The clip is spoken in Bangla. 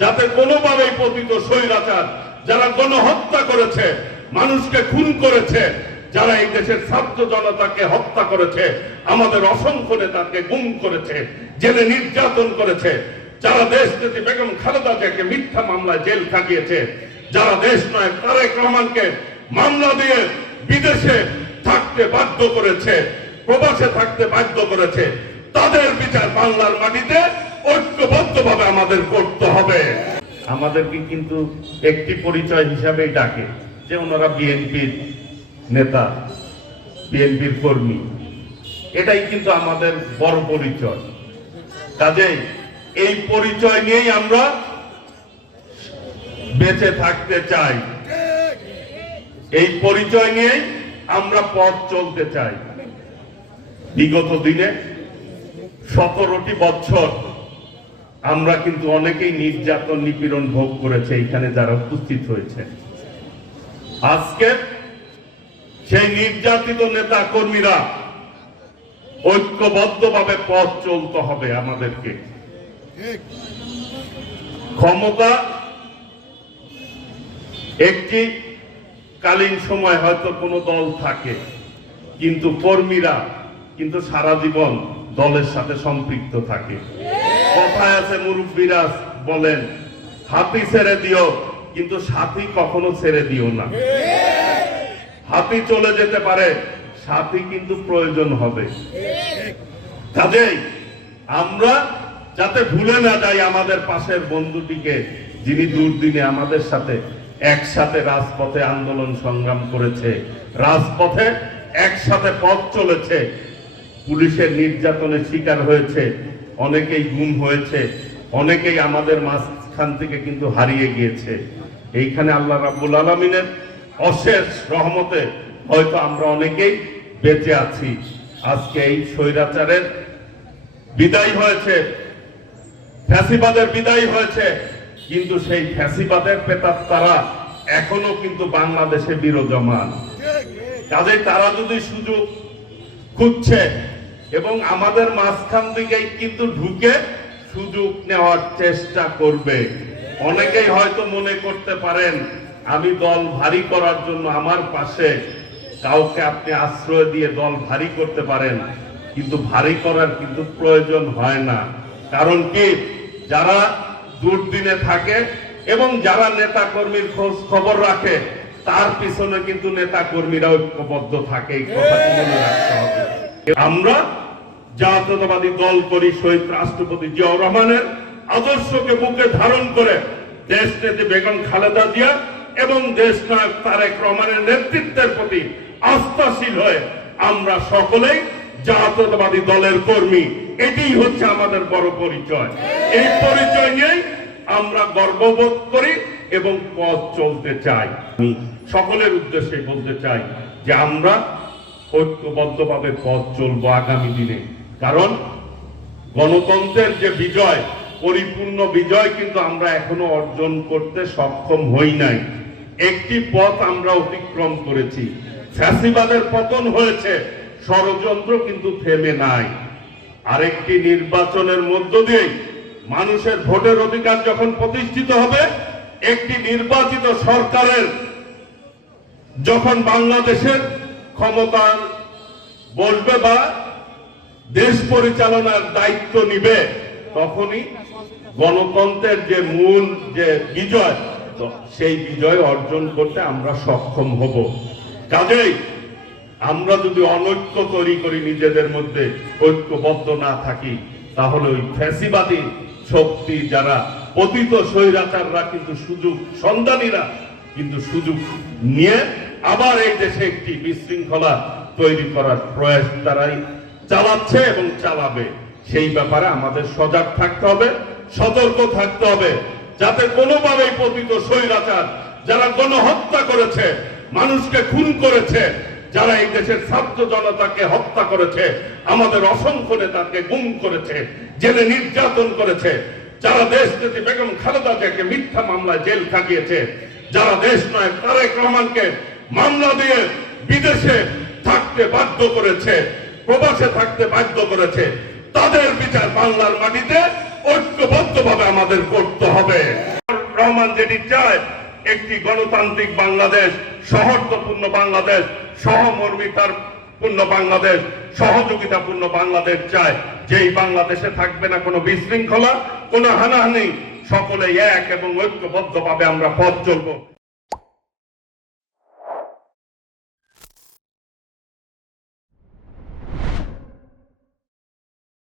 যাতে কোনোভাবেই পতিত স্বৈরাচার যারা গণহত্যা করেছে, মানুষকে খুন করেছে, যারা এই দেশের ছাত্র জনতাকে হত্যা করেছে, আমাদের অসংখ্য নেতাকে গুম করেছে, জেলে নির্যাতন করেছে, যারা দেশনেত্রী বেগম খালেদা জিয়াকে মিথ্যা মামলায় জেল খাটিয়েছে, যারা দেশ নায়ক তারেক রহমানকে মামলা দিয়ে বিদেশে থাকতে বাধ্য করেছে, প্রবাসে থাকতে বাধ্য করেছে, তাদের বিচার বাংলার মাটিতে ঐক্যবদ্ধভাবে আমাদের করতে হবে। আমাদেরকে কিন্তু একটি পরিচয় হিসাবেই ডাকে যে ওনারা বিএনপির নেতা, বিএনপির কর্মী। এটাই কিন্তু আমাদের বড় পরিচয়। কাজেই এই পরিচয় নিয়েই আমরা বেঁচে থাকতে চাই, এই পরিচয় নিয়েই আমরা পথ চলতে চাই। বিগত দিনে 17টি বছর আমরা কিন্তু অনেকেই নির্যাতন নিপীড়ন ভোগ করেছে, এখানে যারা উপস্থিত হয়েছে। আজকে সেই নির্যাতিত নেতা কর্মীরা ঐক্যবদ্ধভাবে পথ চলতে হবে আমাদেরকে। ক্ষমতা একটি কালীন সময় হয়তো কোনো দল থাকে, কিন্তু কর্মীরা কিন্তু সারা জীবন দলের সাথে সম্পৃক্ত থাকে। কথায় আছে, মুরব্বীরা বলেন, হাতি ছেড়ে দিও কিন্তু সাথী কখনো ছেড়ে দিও না। হাতি চলে যেতে পারে, সাথী কিন্তু প্রয়োজন হবে। কাজেই আমরা যাতে ভুলে না যাই আমাদের পাশের বন্ধুটিকে, যিনি দুর্দিনে আমাদের সাথে একসাথে রাজপথে আন্দোলন সংগ্রাম করেছে, রাজপথে একসাথে পথ চলেছে, পুলিশের নির্যাতনের শিকার হয়েছে, অনেকেই গুম হয়েছে, অনেকেই আমাদের মাঝখান থেকে কিন্তু হারিয়ে গিয়েছে। এইখানে আল্লাহ রাব্বুল আলামিনের অশেষ রহমতে হয়তো আমরা অনেকেই বেঁচে আছি। আজকে এই স্বৈরাচারের বিদায় হয়েছে, ফ্যাসিবাদের বিদায় হয়েছে, কিন্তু সেই ফ্যাসিবাদের প্রেতাত্মারা এখনো কিন্তু বাংলাদেশে বিরাজমান। কাজেই তারা যদি সুযোগ খুঁজছে এবং আমাদের মাঝখান দিকেই কিন্তু ঢুকে সুযোগ নেওয়ার চেষ্টা করবে। অনেকেই হয়তো মনে করতে পারেন আমি দল ভারী করার জন্য আমার পাশে কাউকে আপনি আশ্রয় দিয়ে দল ভারী করতে পারেন, কিন্তু ভারী করার কিন্তু প্রয়োজন হয় না। কারণ কি, যারা দুর্দিনে থাকে এবং যারা নেতা কর্মীর খোঁজ খবর রাখে, তার পিছনে কিন্তু নেতা কর্মীরা ঐক্যবদ্ধ থাকে। এই কথাটি মনে রাখতে হবে। আমরা জাতীয়তাবাদী দল করি শহীদ রাষ্ট্রপতি জিয়াউর রহমানের আদর্শকে বুকে ধারণ করে দেশনেত্রী বেগম খালেদা জিয়া এবং দেশ নায়ক তারেক রহমানের নেতৃত্বের প্রতি আস্থাশীল হয়ে আমরা সকলেই জাতীয়তাবাদী দলের কর্মী। এটাই হচ্ছে আমাদের বড় পরিচয়। এই পরিচয় নিয়েই আমরা গর্ববোধ করি এবং পথ চলতে চাই। আমি সকলের উদ্দেশ্যে বলতে চাই যে আমরা ঐক্যবদ্ধভাবে পথ চলবো আগামী দিনে। কারণ গণতন্ত্রের যে বিজয়, পরিপূর্ণ বিজয় কিন্তু আমরা এখনো অর্জন করতে সক্ষম হই নাই। একটি পথ আমরা অতিক্রম করেছি, ফ্যাসিবাদের পতন হয়েছে, ষড়যন্ত্র কিন্তু থেমে নাই। আরেকটি নির্বাচনের মধ্য দিয়ে মানুষের ভোটের অধিকার যখন প্রতিষ্ঠিত হবে, একটি নির্বাচিত সরকারের যখন বাংলাদেশের ক্ষমতা বসবে বা দেশ পরিচালনার দায়িত্ব নিবে, তখনই গণতন্ত্রের যে মূল যে বিজয়, সেই বিজয় অর্জন করতে আমরা সক্ষম হব। কাজেই আমরা যদি অনৈক্য তৈরি করি, নিজেদের মধ্যে ঐক্যবদ্ধ না থাকি, তাহলে ওই ফ্যাসিবাদী শক্তি যারা পতিত স্বৈরাচাররা কিন্তু সুযোগ সন্ধানীরা কিন্তু সুযোগ নিয়ে আবার এই দেশে একটি বিশৃঙ্খলা তৈরি করার প্রয়াস তারাই চালাচ্ছে এবং চালাবে। সেই ব্যাপারে আমাদের সজাগ থাকতে হবে, সতর্ক থাকতে হবে, যাতে কোনোভাবেই পতিত স্বৈরাচার যারা গণহত্যা করেছে, মানুষকে খুন করেছে, যারা এই দেশের ছাত্র জনতাকে হত্যা করেছে, আমাদের অসংখ্য নেতাকে গুম করেছে, জেলে নির্যাতন করেছে, যারা দেশনেত্রী বেগম খালেদা জিয়াকে মিথ্যা মামলায় জেল খাটিয়েছে, যারা দেশ নায়ক তারেক রহমানকে মামলা দিয়ে বিদেশে থাকতে বাধ্য করেছে, প্রবাসে থাকতে বাধ্য করেছে, তাদের বিচার বাংলার মাটিতে ঐক্যবদ্ধভাবে আমাদের করতে হবে। রহমান যেটি চায়, একটি গণতান্ত্রিক বাংলাদেশ, সৌহার্দ্যপূর্ণ বাংলাদেশ, সহমর্মিতার পূর্ণ বাংলাদেশ, সহযোগিতাপূর্ণ বাংলাদেশ চায়, যেই বাংলাদেশে থাকবে না কোনো বিশৃঙ্খলা, কোনো হানাহানি, সকলে এক এবং ঐক্যবদ্ধভাবে আমরা পথ চলবো।